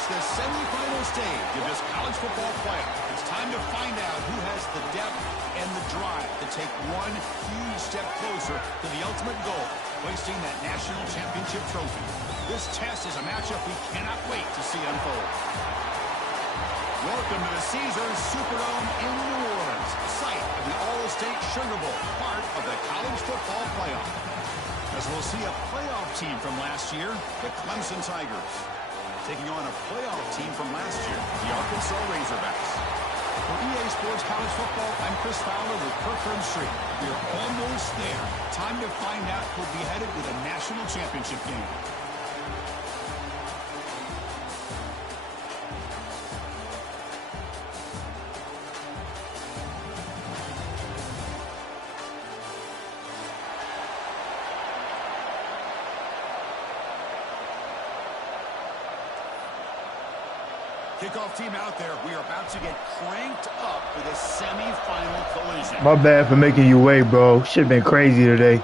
reached the semifinal stage of this college football playoff. It's time to find out who has the depth and the drive to take one huge step closer to the ultimate goal, hoisting that national championship trophy. This test is a matchup we cannot wait to see unfold. Welcome to the Caesars Superdome in New Orleans, site of the All-State Sugar Bowl, part of the college football playoff. As we'll see a playoff team from last year, the Clemson Tigers, taking on a playoff team from last year, the Arkansas Razorbacks. For EA Sports College Football, I'm Chris Fowler with Kirkland Street. We're almost there. Time to find out who'll be headed to the national championship game. Kickoff team out there. We are about to get cranked up for the semifinal collision. My bad for making you wait, bro. Shit been crazy today.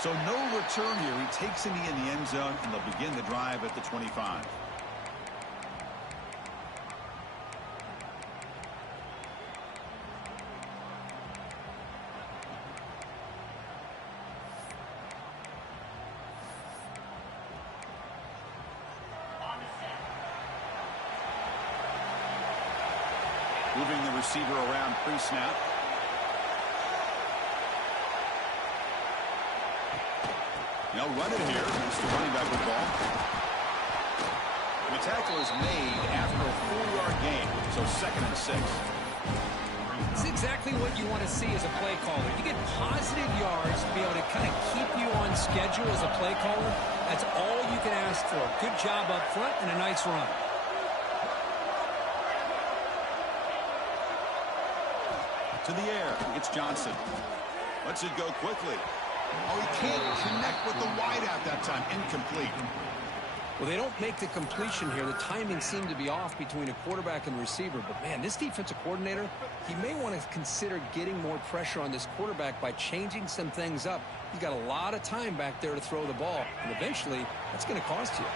So no return here. He takes it in the end zone, and they'll begin the drive at the 25. Moving the receiver around pre-snap. They'll run it here. It's the running back with the ball. The tackle is made after a 4-yard gain, so 2nd and 6. It's exactly what you want to see as a play caller. You get positive yards to be able to kind of keep you on schedule as a play caller. That's all you can ask for. Good job up front and a nice run. To the air, it's Johnson. Lets it go quickly. Oh, he can't connect with the wideout that time. Incomplete. Well, they don't make the completion here. The timing seemed to be off between a quarterback and receiver. But, man, this defensive coordinator, he may want to consider getting more pressure on this quarterback by changing some things up. He's got a lot of time back there to throw the ball. And eventually, that's going to cost you.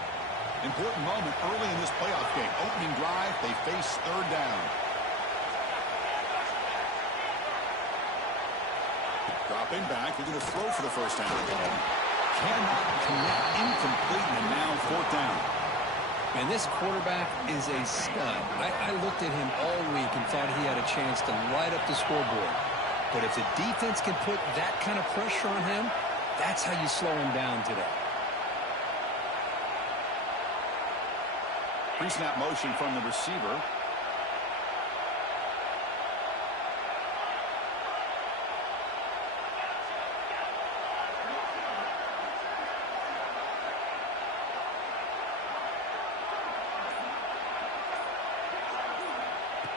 Important moment early in this playoff game. Opening drive, they face 3rd down. Dropping back, they're going to throw for the first down. Cannot connect, incomplete, and now 4th down. And this quarterback is a stud. I looked at him all week and thought he had a chance to light up the scoreboard. But if the defense can put that kind of pressure on him, that's how you slow him down today. Pre-snap motion from the receiver.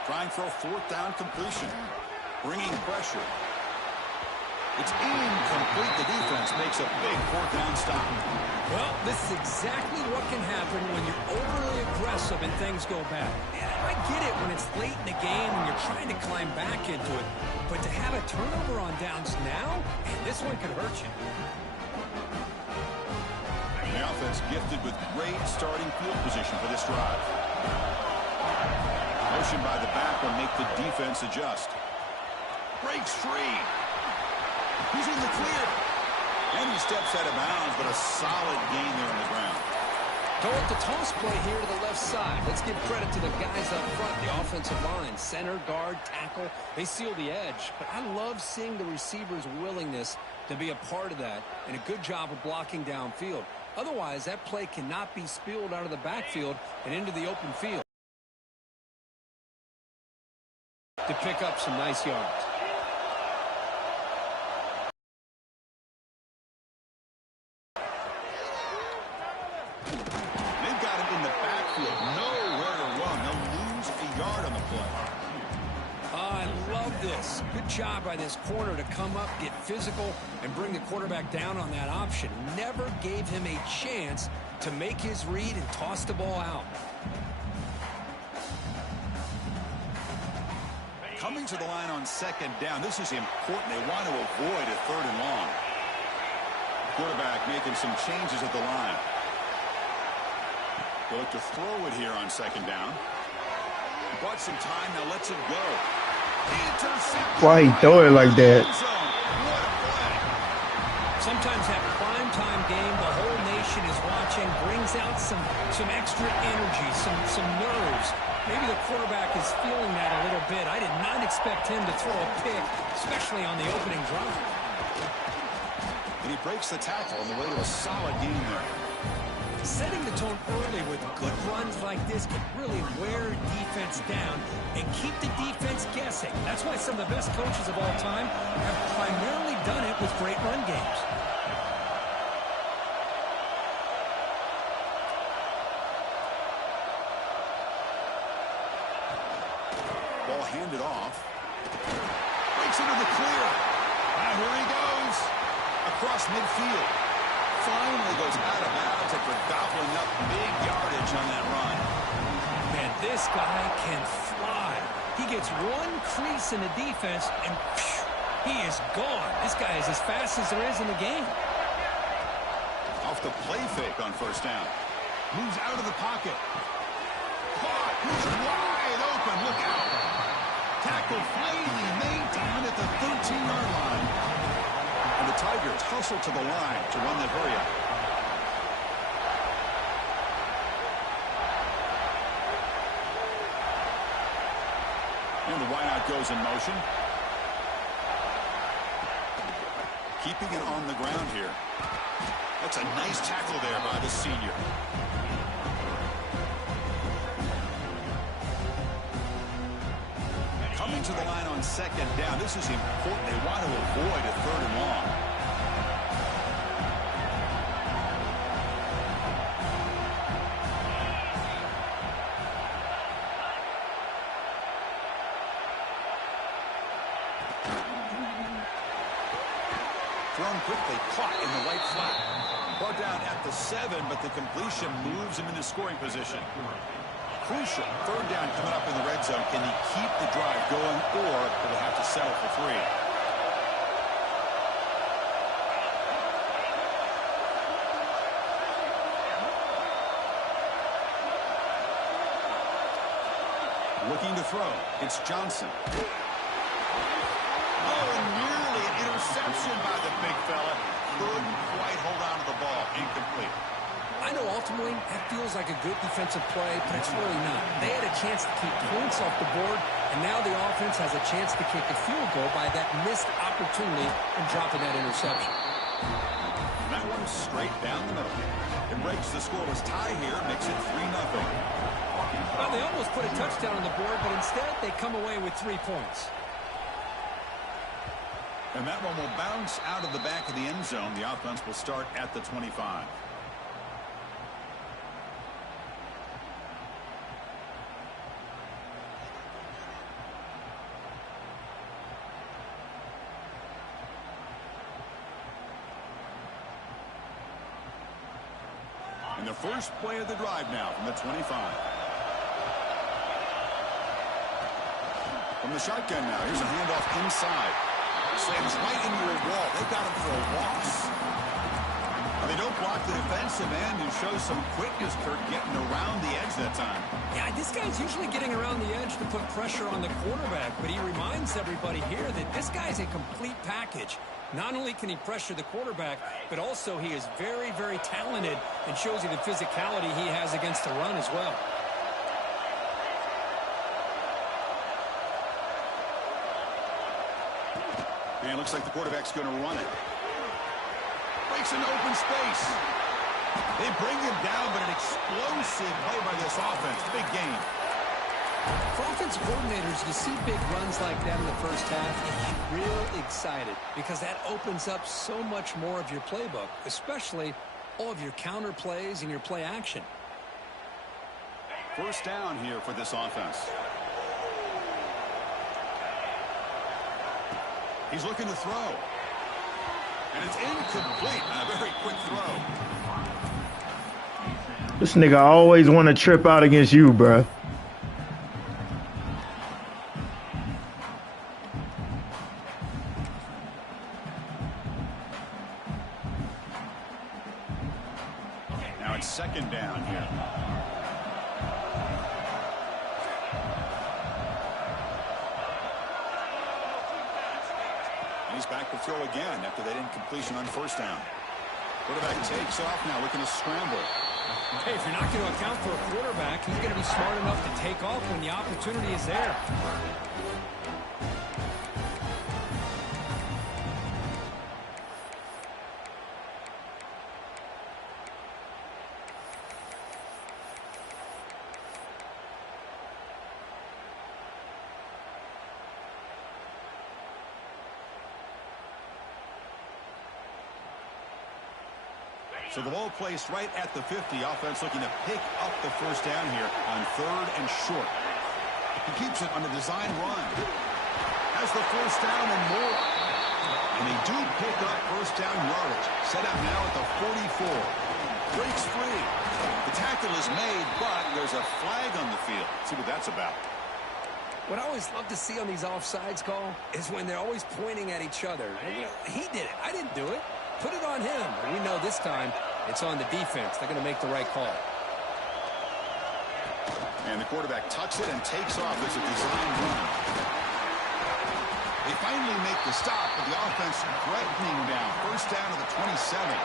Trying for a 4th down completion. Bringing pressure. It's incomplete. The defense makes a big 4th down stop. Well, this is exactly what can happen when you're overly aggressive and things go bad. And I get it when it's late in the game and you're trying to climb back into it. But to have a turnover on downs now, man, this one could hurt you. The offense gifted with great starting field position for this drive. Motion by the back will make the defense adjust. Breaks free. He's in the clear. And he steps out of bounds, but a solid gain there on the ground. Go with the toss play here to the left side. Let's give credit to the guys up front, the offensive line. Center, guard, tackle. They seal the edge. But I love seeing the receiver's willingness to be a part of that and a good job of blocking downfield. Otherwise, that play cannot be spilled out of the backfield and into the open field to pick up some nice yards. They've got him in the backfield. Nowhere to run. They'll lose a yard on the play. I love this. Good job by this corner to come up, get physical, and bring the quarterback down on that option. Never gave him a chance to make his read and toss the ball out. Coming to the line on 2nd down. This is important. They want to avoid a 3rd and long. Quarterback making some changes at the line. They'll look to throw it here on second down. Bought some time, now lets it go. Intercepted. Why he throw it like that? What a play. Sometimes that primetime game, the whole nation is watching, brings out some extra energy, some nerves. Maybe the quarterback is feeling that a little bit. I did not expect him to throw a pick, especially on the opening drive. And he breaks the tackle on the way to a solid game there. Setting the tone early with good runs like this can really wear defense down and keep the defense guessing. That's why some of the best coaches of all time have primarily done it with great run games. Ball handed off. Breaks into the clear. And here he goes. Across midfield. Finally goes out of bounds after gobbling up big yardage on that run. Man, this guy can fly. He gets one crease in the defense, and phew, he is gone. This guy is as fast as there is in the game. Off the play fake on first down. Moves out of the pocket. Caught. Moves wide open. Look out. Tackle finally maintained at the 13-yard line. And the Tigers hustle to the line to run that hurry up. And the wideout goes in motion. Keeping it on the ground here. That's a nice tackle there by the senior. Coming to the line on second down. This is important. They want to avoid a third and long. Thrown quickly, caught in the right flat. Brought down at the 7, but the completion moves him into scoring position. Crucial. Third down coming up in the red zone. Can he keep the drive going, or will he have to settle for 3? Looking to throw. It's Johnson. Oh, nearly an interception by the big fella. Couldn't quite hold on to the ball. Incomplete. I know ultimately that feels like a good defensive play, but it's really not. They had a chance to keep points off the board, and now the offense has a chance to kick a field goal by that missed opportunity and dropping that interception. And that one straight down the middle. It breaks the scoreless tie here, makes it 3-0. Well, they almost put a touchdown on the board, but instead they come away with 3 points. And that one will bounce out of the back of the end zone. The offense will start at the 25. And the first play of the drive now from the 25. From the shotgun now, here's a handoff inside. Slams right into a wall. They've got him for a loss. And they don't block the defensive end, who shows some quickness, Kirk, getting around the edge that time. Yeah, this guy's usually getting around the edge to put pressure on the quarterback, but he reminds everybody here that this guy's a complete package. Not only can he pressure the quarterback, but also he is very, very talented and shows you the physicality he has against the run as well. And it looks like the quarterback's going to run it. Breaks into open space. They bring him down, but an explosive play by this offense. Big game. For offensive coordinators, you see big runs like that in the first half, you get real excited because that opens up so much more of your playbook, especially all of your counter plays and your play action. First down here for this offense. He's looking to throw. And it's incomplete. A very quick throw. This nigga always want to trip out against you, bruh. Now it's second down here. He's back to throw again after that incompletion on first down. Quarterback takes off now, looking to scramble. Hey, if you're not going to account for a quarterback, he's going to be smart enough to take off when the opportunity is there. So the ball placed right at the 50. Offense looking to pick up the first down here on 3rd and short. He keeps it on the design run. Has the first down and more. And they do pick up first down yardage. Set up now at the 44. Breaks free. The tackle is made, but there's a flag on the field. Let's see what that's about. What I always love to see on these offsides call is when they're always pointing at each other. You know, he did it. I didn't do it. Put it on him. And we know this time it's on the defense. They're going to make the right call. And the quarterback tucks it and takes off. It's a design run. They finally make the stop, but the offense threatening down. First down to the 27.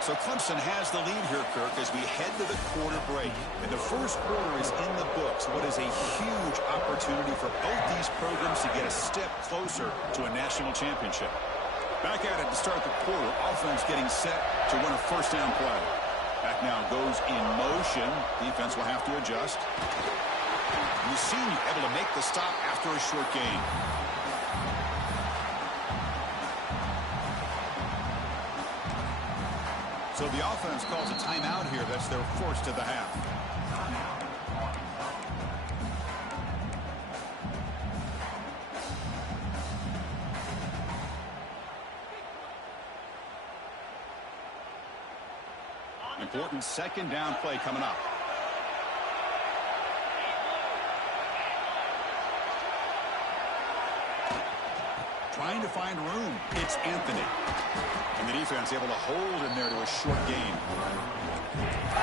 So Clemson has the lead here, Kirk, as we head to the quarter break. And the first quarter is in the books. What is a huge opportunity for both these programs to get a step closer to a national championship. Back at it to start the quarter. Offense getting set to run a first down play. Back now goes in motion. Defense will have to adjust. You've seen you able to make the stop after a short gain. So the offense calls a timeout here. That's their first of the half. Important second down play coming up. Trying to find room. It's Anthony. And the defense able to hold him there to a short gain.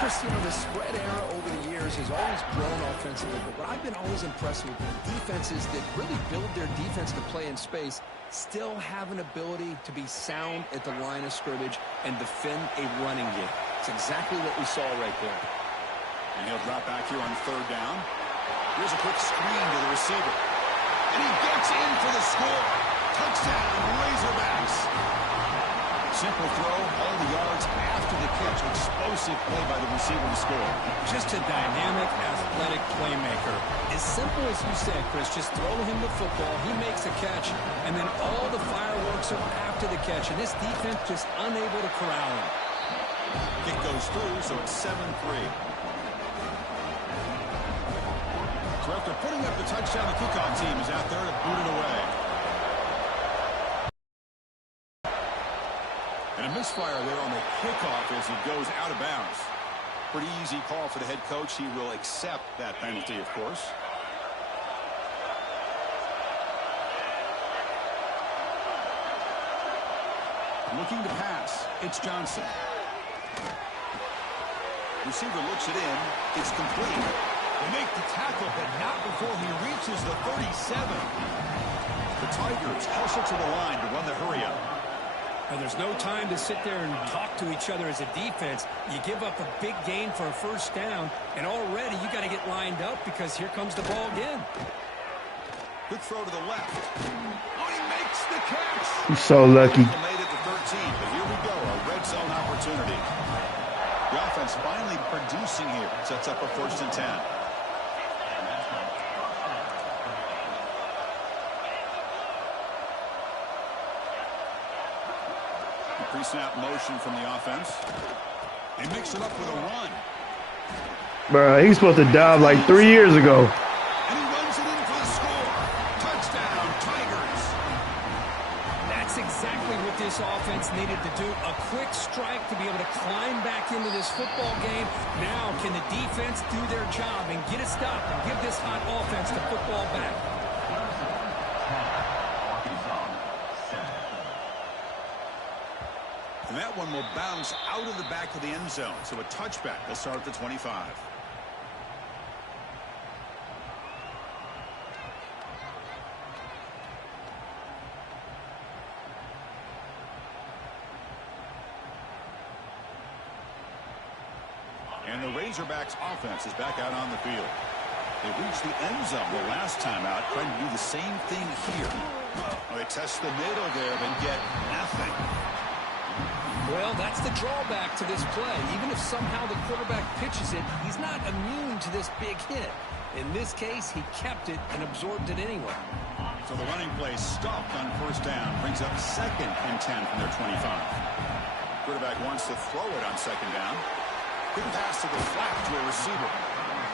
Chris, you know, the spread era over the years has always grown offensively, but what I've been always impressed with defenses that really build their defense to play in space still have an ability to be sound at the line of scrimmage and defend a running game. It's exactly what we saw right there. And he'll drop back here on 3rd down. Here's a quick screen to the receiver. And he gets in for the score. Touchdown, Razorbacks. Simple throw, all the yards after the catch. Explosive play by the receiver to score. Just a dynamic, athletic playmaker. As simple as you said, Chris, just throw him the football, he makes a catch, and then all the fireworks are after the catch, and this defense just unable to corral him. Kick goes through, so it's 7-3. So after putting up the touchdown, the kickoff team is out there to boot it away. And a misfire there on the kickoff as it goes out of bounds. Pretty easy call for the head coach. He will accept that penalty, of course. Looking to pass. It's Johnson. Receiver looks it in. It's complete. They make the tackle, but not before he reaches the 37. The Tigers hustle to the line to run the hurry-up. And there's no time to sit there and talk to each other as a defense. You give up a big gain for a first down, and already you got to get lined up because here comes the ball again. Good throw to the left. Oh, he makes the catch. He's so lucky. Made it to 13, but here we go, a red zone opportunity. The offense finally producing here. Sets up a 1st and 10. Pre-snap motion from the offense. They mix it up with a run. Bro, he's supposed to dive like 3 years ago. And he runs it in for the score. Touchdown, Tigers. That's exactly what this offense needed to do. A quick strike to be able to climb back into this football game. Now can the defense do their job and get a stop and give this hot offense the football back? And that one will bounce out of the back of the end zone. So a touchback. They'll start at the 25. And the Razorbacks offense is back out on the field. They reached the end zone the last time out, trying to do the same thing here. Well, they test the middle there, but get nothing. Well, that's the drawback to this play. Even if somehow the quarterback pitches it, he's not immune to this big hit. In this case, he kept it and absorbed it anyway. So the running play stopped on first down, brings up 2nd and 10 from their 25. Quarterback wants to throw it on 2nd down. Quick pass to the flat to a receiver.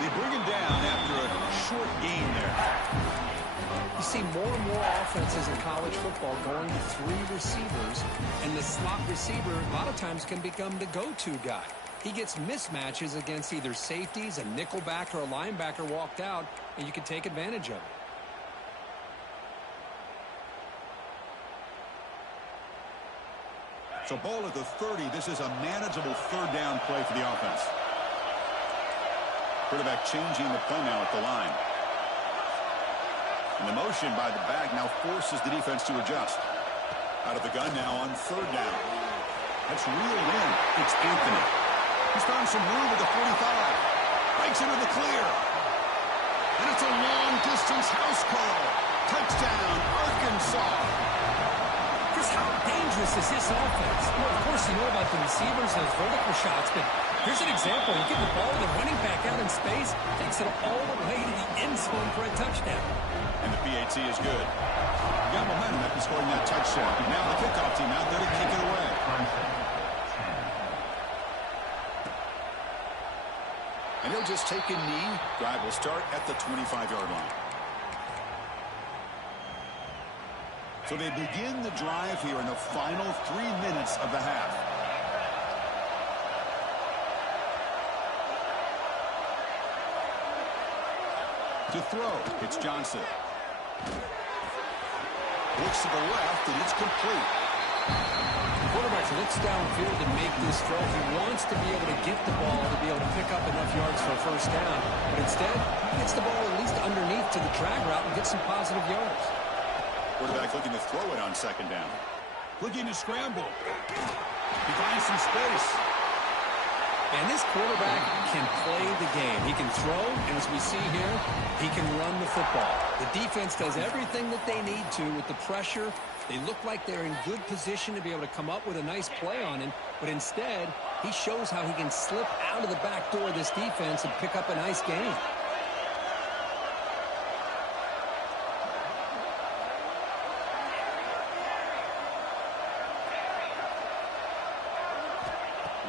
They bring him down after a short gain there. You see more and more offenses in college football going to 3 receivers, and the slot receiver a lot of times can become the go-to guy. He gets mismatches against either safeties, a nickelback, or a linebacker walked out, and you can take advantage of it. So ball at the 30. This is a manageable 3rd down play for the offense. Quarterback changing the play now at the line. And the motion by the back now forces the defense to adjust. Out of the gun now on 3rd down. That's reeled in. It's Anthony. He's found some room at the 45. Breaks into the clear. And it's a long-distance house call. Touchdown, Arkansas. Chris, how dangerous is this offense? Well, of course, you know about the receivers and those vertical shots, but here's an example. You get the ball, the running back out in space, takes it all the way to the end zone for a touchdown. And the PAT is good. Got momentum after scoring that touchdown. Now the kickoff team out there to kick it away. And he'll just take a knee. Drive will start at the 25-yard line. So they begin the drive here in the final 3 minutes of the half. To throw, it's Johnson. Looks to the left, and it's complete. The quarterback looks downfield to make this throw. He wants to be able to get the ball to be able to pick up enough yards for a first down. But instead, he gets the ball at least underneath to the drag route and gets some positive yards. Quarterback looking to throw it on 2nd down. Looking to scramble. He finds some space. And this quarterback can play the game. He can throw, and as we see here, he can run the football. The defense does everything that they need to with the pressure. They look like they're in good position to be able to come up with a nice play on him, but instead, he shows how he can slip out of the back door of this defense and pick up a nice gain.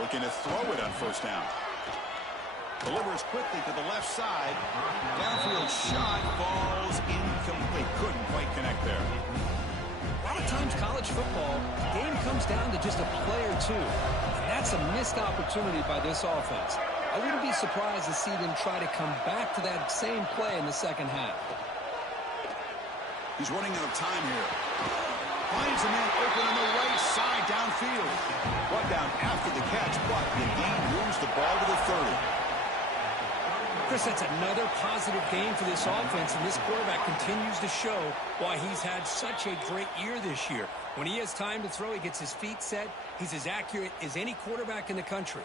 Looking to throw it on first down. Delivers quickly to the left side. Downfield shot falls incomplete. Couldn't quite connect there. A lot of times college football, the game comes down to just a play or two. And that's a missed opportunity by this offense. I wouldn't be surprised to see them try to come back to that same play in the second half. He's running out of time here. Finds a man open on the right side downfield. Brought down after the catch, but the game moves the ball to the 30. Chris, that's another positive game for this offense, and this quarterback continues to show why he's had such a great year this year. When he has time to throw, he gets his feet set. He's as accurate as any quarterback in the country.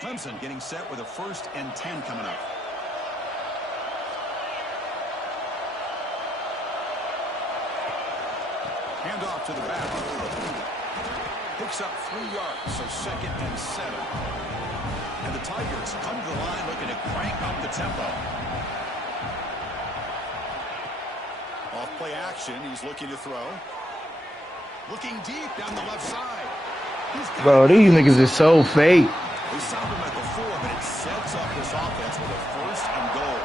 Clemson getting set with a 1st and 10 coming up. Hand off to the back. Picks up 3 yards, so 2nd and 7. And the Tigers come to the line looking to crank up the tempo. Off play action, he's looking to throw. Looking deep down the left side. Bro, these niggas is so fake. They stop him at the 4, but it sets up this offense with a 1st and goal.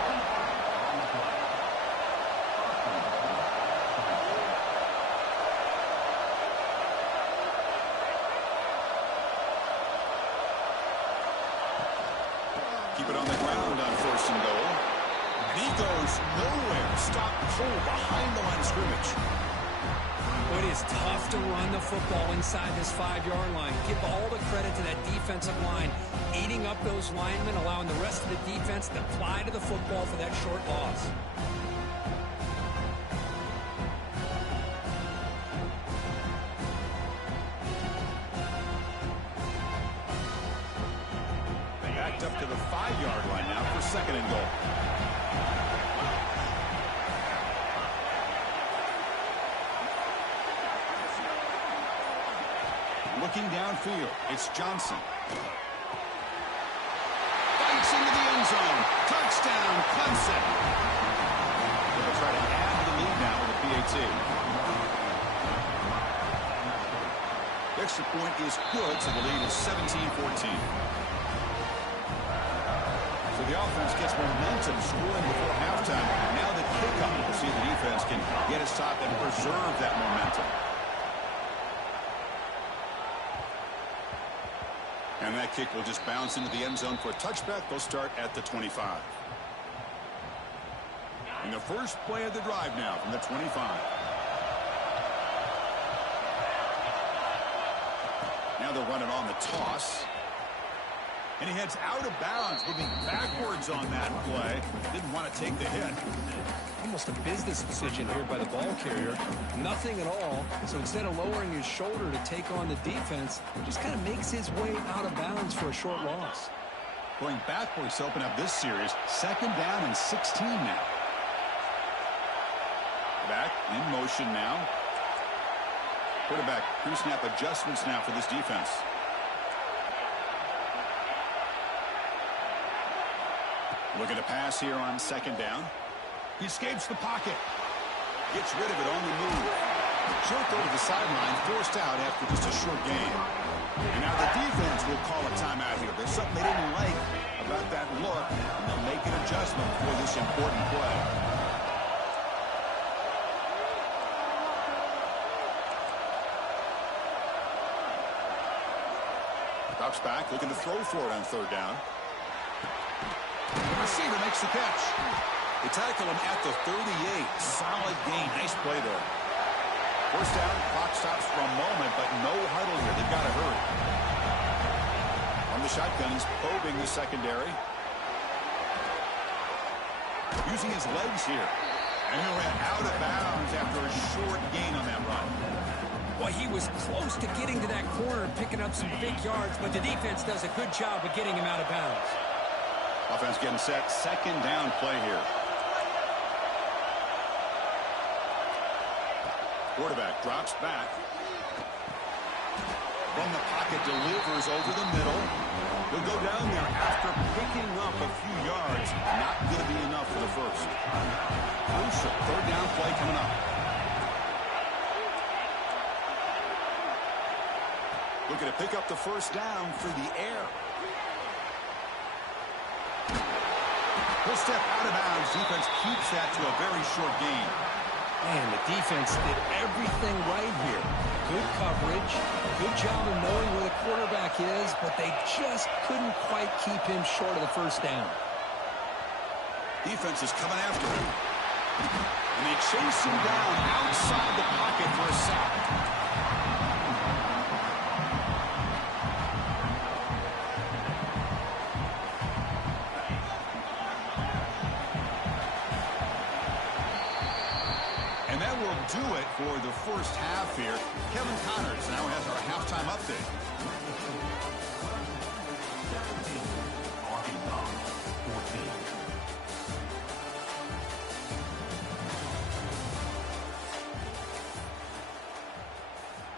Keep it on the ground on 1st and goal. And he goes nowhere. Stop cold behind the line of scrimmage. It is tough to run the football inside this 5-yard line. Give all the credit to that defensive line, eating up those linemen, allowing the rest of the defense to fly to the football for that short loss. up to the 5-yard line now for 2nd and goal. Looking downfield, it's Johnson. Bites into the end zone. Touchdown, Clemson. They'll try to add to the lead now with a PAT. The extra point is good, so the lead is 17-14. So the offense gets momentum scoring before halftime. Now the kickoff. We'll see if the defense can get a stop and preserve that momentum. And that kick will just bounce into the end zone for a touchback. They'll start at the 25. And the first play of the drive now from the 25. Now they'll run it on the toss. And he heads out of bounds, moving backwards on that play. Didn't want to take the hit. Almost a business decision here by the ball carrier. Nothing at all. So instead of lowering his shoulder to take on the defense, he just kind of makes his way out of bounds for a short loss. Going backwards to open up this series. 2nd down and 16 now. Back in motion now. Quarterback pre-snap adjustments now for this defense. Looking to pass here on 2nd down. He escapes the pocket. Gets rid of it on the move. Short throw to the sideline, forced out after just a short gain. And now the defense will call a timeout here. There's something they didn't like about that look, and they'll make an adjustment for this important play. Drops back, looking to throw for it on 3rd down. The receiver makes the catch. They tackle him at the 38. Solid gain. Nice play there. 1st down. Clock stops for a moment, but no huddle here. They've got to hurry. On the shotgun, he's probing the secondary. Using his legs here. And he ran out of bounds after a short gain on that run. Well, he was close to getting to that corner and picking up some big yards, but the defense does a good job of getting him out of bounds. Offense getting set. 2nd down play here. Quarterback drops back. From the pocket, delivers over the middle. He'll go down there after picking up a few yards. Not going to be enough for the first. Crucial 3rd down play coming up. Looking to pick up the 1st down through the air. He'll step out of bounds. Defense keeps that to a very short gain. Man, the defense did everything right here. Good coverage, good job of knowing where the quarterback is, but they just couldn't quite keep him short of the 1st down. Defense is coming after him. And they chase him down outside the pocket for a sack. Do it for the 1st half here. Kevin Connors now has our halftime update.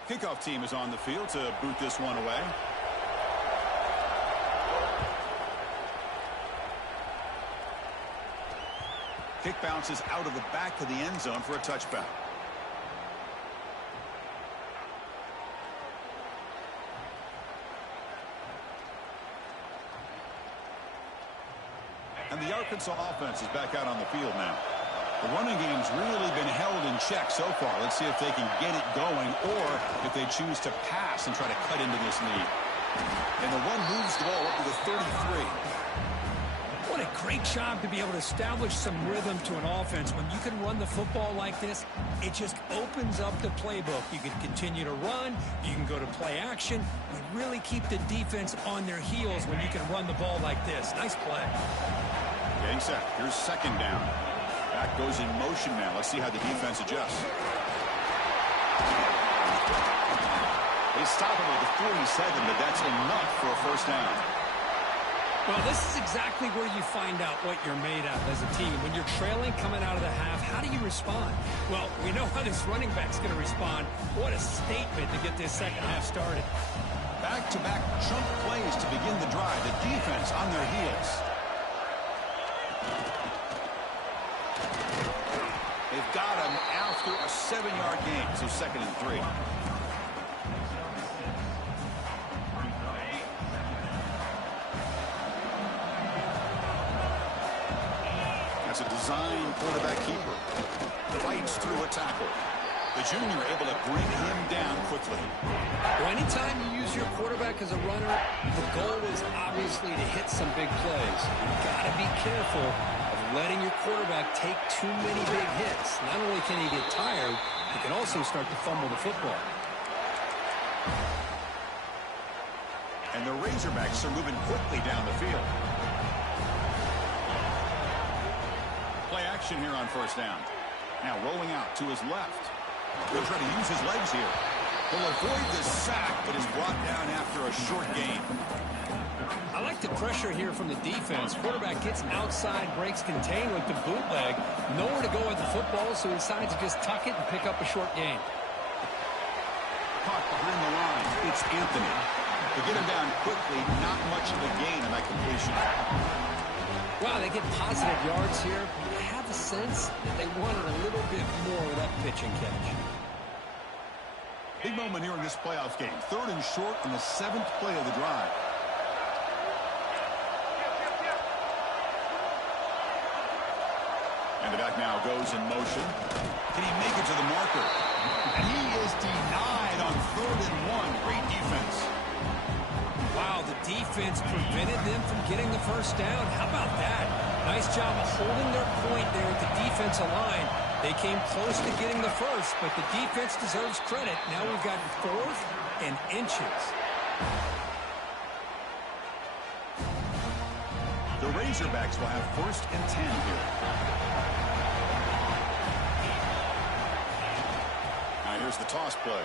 Kickoff team is on the field to boot this one away. Kick bounces out of the back of the end zone for a touchback. And the Arkansas offense is back out on the field now. The running game's really been held in check so far. Let's see if they can get it going or if they choose to pass and try to cut into this lead. And the run moves the ball up to the 33. What a great job to be able to establish some rhythm to an offense. When you can run the football like this, it just opens up the playbook. You can continue to run. You can go to play action. You really keep the defense on their heels when you can run the ball like this. Nice play. Getting set. Here's 2nd down. Back goes in motion now. Let's see how the defense adjusts. They stop him at the 47, but that's enough for a 1st down. Well, this is exactly where you find out what you're made of as a team. When you're trailing coming out of the half, how do you respond? Well, we know how this running back's going to respond. What a statement to get this second half started. Back-to-back chunk plays to begin the drive. The defense on their heels. They've got him after a 7-yard gain, so 2nd and 3. That's a design quarterback keeper. Fights through a tackle. The junior able to bring him down quickly. Well, anytime you use your quarterback as a runner, the goal is obviously to hit some big plays. You've got to be careful of letting your quarterback take too many big hits. Not only can he get tired, he can also start to fumble the football. And the Razorbacks are moving quickly down the field. Play action here on 1st down. Now rolling out to his left. He'll try to use his legs here. He'll avoid the sack, but is brought down after a short gain. I like the pressure here from the defense. Quarterback gets outside, breaks contain with the bootleg. Nowhere to go with the football, so he decides to just tuck it and pick up a short gain. Caught behind the line. It's Anthony. To get him down quickly, not much of a gain on that completion. Wow, they get positive yards here. I have a sense that they wanted a little bit more of that pitch and catch. Big moment here in this playoff game. 3rd and short on the 7th play of the drive. And the back now goes in motion. Can he make it to the marker? And he is denied on 3rd and 1. Great defense. Wow, the defense prevented them from getting the 1st down. How about that? Nice job of holding their point there at the defensive line. They came close to getting the 1st, but the defense deserves credit. Now we've got 4th and inches. The Razorbacks will have 1st and 10 here. Now here's the toss play.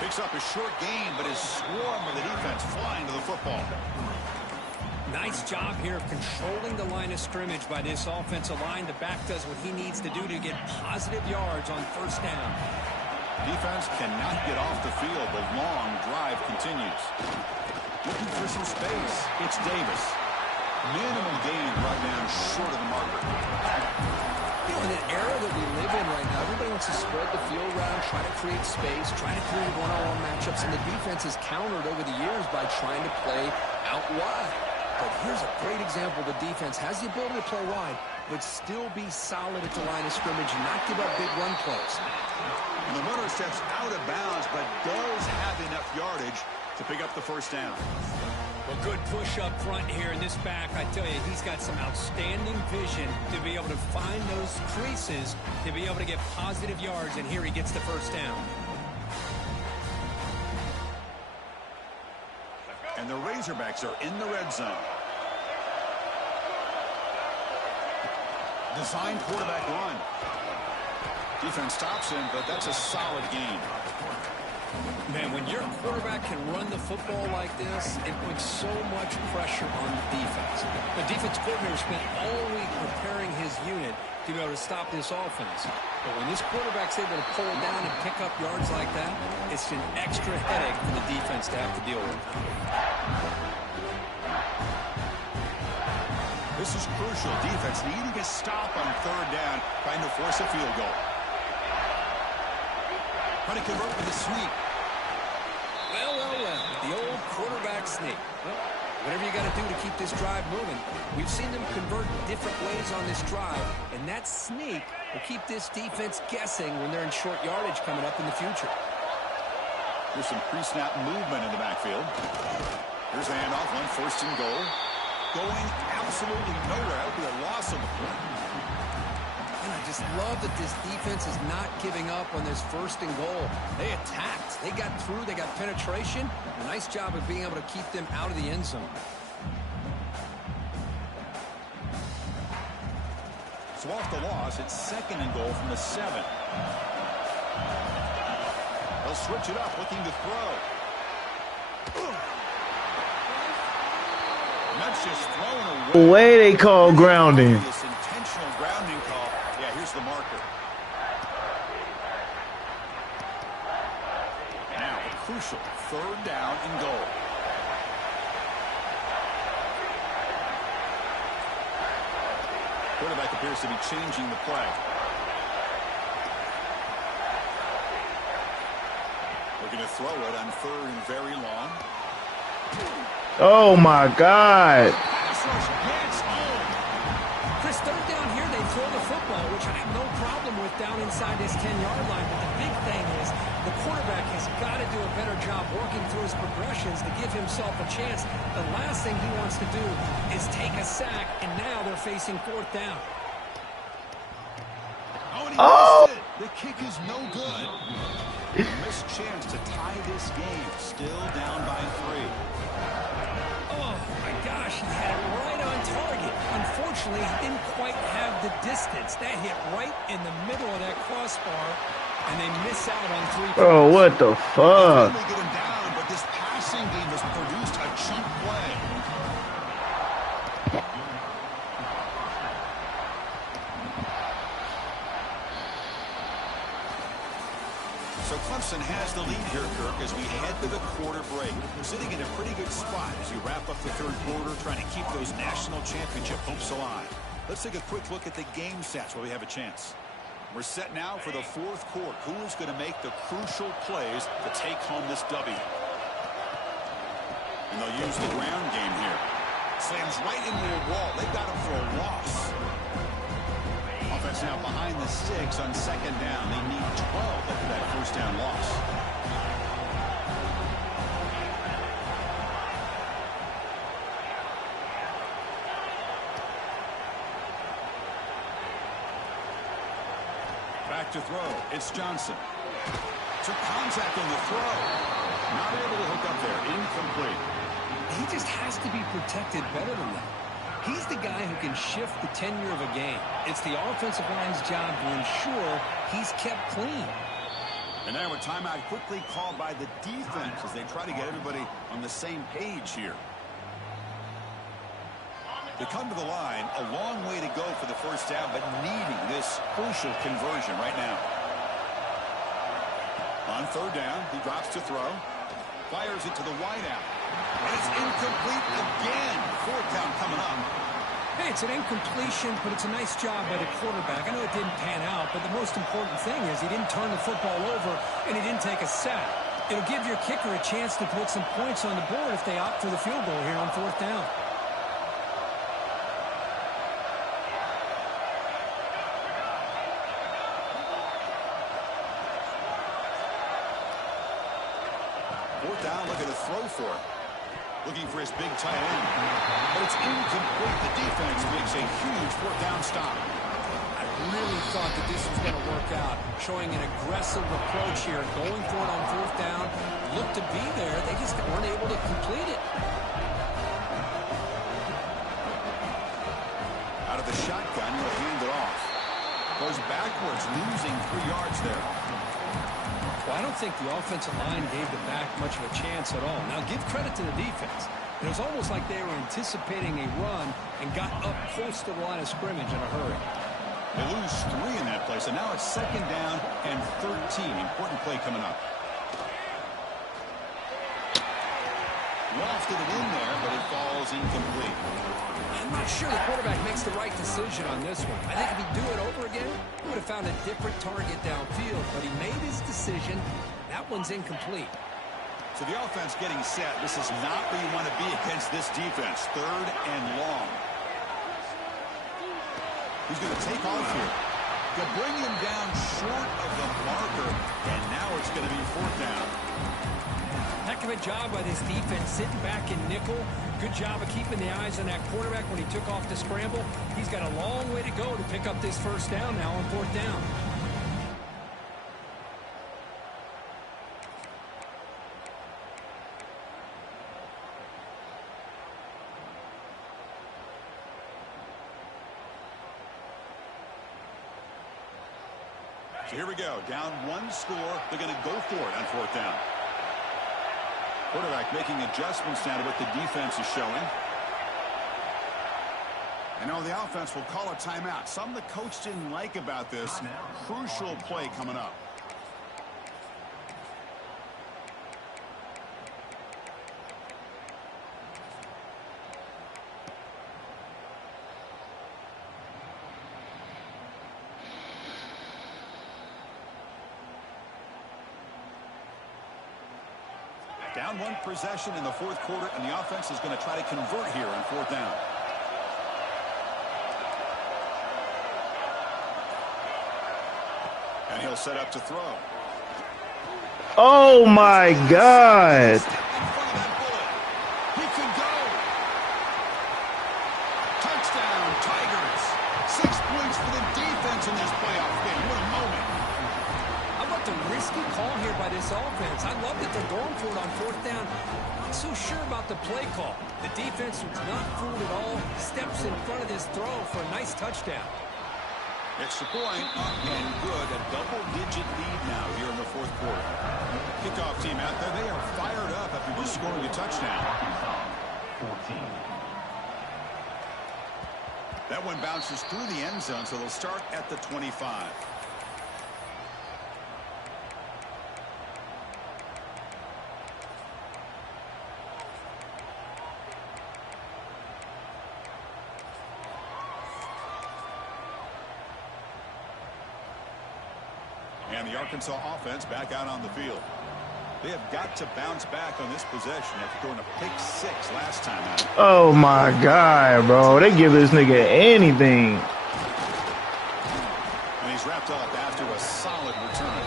Picks up a short gain, but his swarm of the defense flying to the football. Nice job here of controlling the line of scrimmage by this offensive line. The back does what he needs to do to get positive yards on 1st down. Defense cannot get off the field. The long drive continues. Looking for some space. It's Davis. Minimal gain brought down short of the marker. You know, in an era that we live in right now, everybody wants to spread the field around, try to create space, try to create one-on-one matchups, and the defense has countered over the years by trying to play out wide. But here's a great example. The defense has the ability to play wide, but still be solid at the line of scrimmage and not give up big run plays. And the runner steps out of bounds, but does have enough yardage to pick up the 1st down. Well, good push up front here in this back. I tell you, he's got some outstanding vision to be able to find those creases, to be able to get positive yards, and here he gets the 1st down. And the Razorbacks are in the red zone. Designed quarterback run. Defense stops him, but that's a solid gain. Man, when your quarterback can run the football like this, it puts so much pressure on the defense. The defense coordinator spent all week preparing his unit to be able to stop this offense. But when this quarterback's able to pull down and pick up yards like that, it's an extra headache for the defense to have to deal with. This is crucial. Defense needing a stop on 3rd down, trying to force a field goal. Trying to convert with a sneak. Well. The old quarterback sneak. Well, whatever you got to do to keep this drive moving. We've seen them convert different ways on this drive, and that sneak will keep this defense guessing when they're in short yardage coming up in the future. There's some pre-snap movement in the backfield. Here's a handoff on 1st and goal. Going absolutely nowhere. That'll be a loss of the play. And I just love that this defense is not giving up on this 1st and goal. They attacked. They got through. They got penetration. A nice job of being able to keep them out of the end zone. So off the loss, it's 2nd and goal from the 7. They'll switch it up, looking to throw. That's just thrown The away. way they call grounding. This intentional grounding call. Yeah, here's the marker. Now a crucial 3rd down and goal. Quarterback appears to be changing the play. Looking to throw it on 3rd and very long. Oh my God. Chris, 3rd down here, they throw the football, which I have no problem with down inside this 10-yard line. But the big thing is the quarterback has got to do a better job working through his progressions to give himself a chance. The last thing he wants to do is take a sack, and now they're facing 4th down. Oh, and he missed it. The kick is no good. Missed chance to tie this game. Still down by 3. Oh, my gosh, he had it right on target. Unfortunately, he didn't quite have the distance. That hit right in the middle of that crossbar, and they miss out on 3 points. Bro, what the fuck? They get him down, but this passing game has produced a chunk play. So Clemson has the lead here, Kirk, as we head to the quarter break. Sitting in a pretty good spot as you wrap up the 3rd quarter, trying to keep those national championship hopes alive. Let's take a quick look at the game stats while we have a chance. We're set now for the 4th quarter. Who is going to make the crucial plays to take home this W? And they'll use the ground game here. Slams right into a wall. They got him for a loss. Offense now behind the 6 on 2nd down. They need 12 after that 1st down loss. Back to throw. It's Johnson. Took contact on the throw. Not able to hook up there. Incomplete. He just has to be protected better than that. He's the guy who can shift the tenure of a game. It's the offensive line's job to ensure he's kept clean. And now a timeout quickly called by the defense as they try to get everybody on the same page here. They come to the line, a long way to go for the 1st down, but needing this crucial conversion right now. On 3rd down, he drops to throw. Fires it to the wideout. And it's incomplete again. 4th down coming up. Hey, it's an incompletion, but it's a nice job by the quarterback. I know it didn't pan out, but the most important thing is he didn't turn the football over and he didn't take a sack. It'll give your kicker a chance to put some points on the board if they opt for the field goal here on 4th down. Looking to throw for it. Looking for his big tight end. But it's incomplete. The defense makes a huge 4th down stop. I really thought that this was going to work out. Showing an aggressive approach here. Going for it on 4th down. Looked to be there. They just weren't able to complete it. Out of the shotgun, he'll hand it off. Goes backwards, losing 3 yards there. Well, I don't think the offensive line gave the back much of a chance at all. Now, give credit to the defense. It was almost like they were anticipating a run and got up close to the line of scrimmage in a hurry. They lose 3 in that play, so now it's 2nd down and 13. Important play coming up. Lofted it in there, but it falls incomplete. I'm not sure the quarterback makes the right decision on this one. I think if he'd do it over again, he would have found a different target downfield, but he made his decision. That one's incomplete. So the offense getting set. This is not where you want to be against this defense. 3rd and long. He's going to take off here. They'll bring him down short of the marker, and now it's going to be 4th down. Heck of a job by this defense, sitting back in nickel. Good job of keeping the eyes on that quarterback when he took off the scramble. He's got a long way to go to pick up this 1st down now on 4th down. So here we go. Down 1 score. They're going to go for it on 4th down. Quarterback making adjustments now to what the defense is showing. And now the offense will call a timeout. Something the coach didn't like about this. Crucial play coming up. Down one possession in the fourth quarter, and the offense is going to try to convert here on fourth down. And he'll set up to throw. Oh, my God. He could go. Touchdown, Tigers. 6 points for the defense in this playoff game. What a moment. How about the risky call here by this offense? I love that they're going for it on fourth down. Not so sure about the play call. The defense was not fooled at all. Steps in front of this throw for a nice touchdown. Extra point up and good. A double-digit lead now here in the fourth quarter. Kickoff team out there. They are fired up after just scoring a touchdown. 14. That one bounces through the end zone, so they'll start at the 25. And the Arkansas offense back out on the field. They have got to bounce back on this possession after throwing a pick 6 last time out. Oh, my God, bro. They give this nigga anything. And he's wrapped up after a solid return.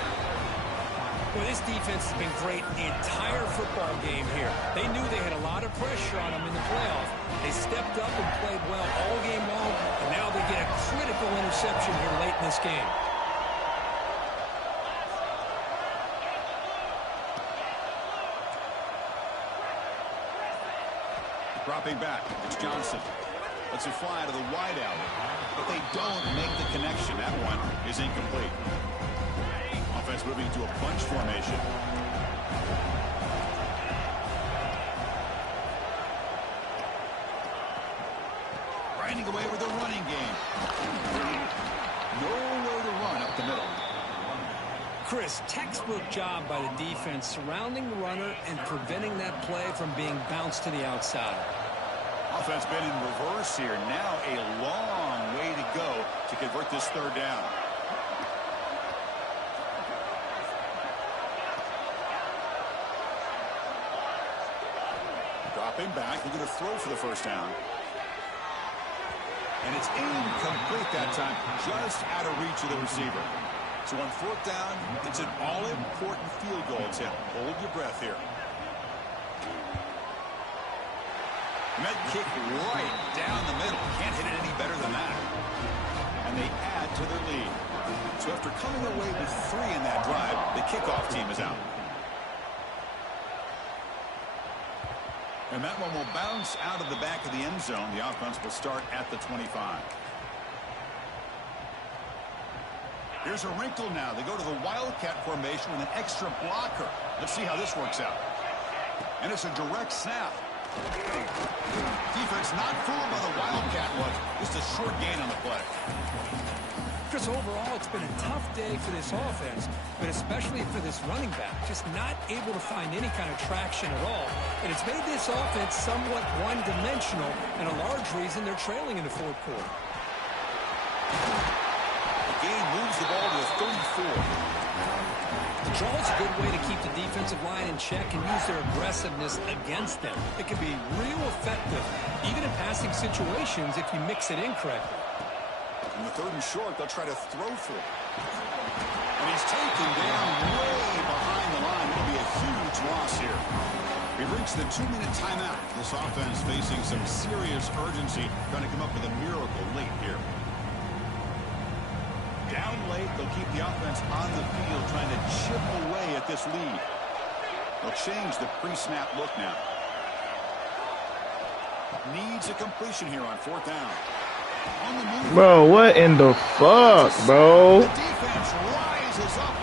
Well, this defense has been great the entire football game here. They knew they had a lot of pressure on them in the playoffs. They stepped up and played well all game long, and now they get a critical interception here late in this game. Dropping back, it's Johnson. Lets it fly to the wide alley. But they don't make the connection. That one is incomplete. Offense moving to a bunch formation. Grinding away with the running game. Nowhere to run up the middle. Chris, textbook job by the defense surrounding the runner and preventing that play from being bounced to the outside. Offense been in reverse here. Now a long way to go to convert this third down. Dropping back, looking to throw for the first down. And it's incomplete that time, just out of reach of the receiver. So on fourth down, it's an all-important field goal attempt. Hold your breath here. And that kick right down the middle. Can't hit it any better than that. And they add to their lead. So after coming away with 3 in that drive, the kickoff team is out. And that one will bounce out of the back of the end zone. The offense will start at the 25. Here's a wrinkle now. They go to the Wildcat formation with an extra blocker. Let's see how this works out. And it's a direct snap. Defense not fooled by the Wildcat look. Just a short gain on the play. Chris, overall, it's been a tough day for this offense, but especially for this running back. Just not able to find any kind of traction at all. And it's made this offense somewhat one-dimensional, and a large reason they're trailing in the fourth quarter. The game moves the ball to the 34. The draw is a good way to keep the defensive line in check and use their aggressiveness against them. It can be real effective, even in passing situations, if you mix it in correctly. In the third and short, they'll try to throw for it. And he's taken down way behind the line. It'll be a huge loss here. We've reached the 2-minute timeout. This offense facing some serious urgency, trying to come up with a miracle late here. Down late, they'll keep the offense on the field, trying to chip away at this lead. They'll change the pre-snap look now. Needs a completion here on fourth down. On the move. Bro, what in the fuck, bro? The defense rises up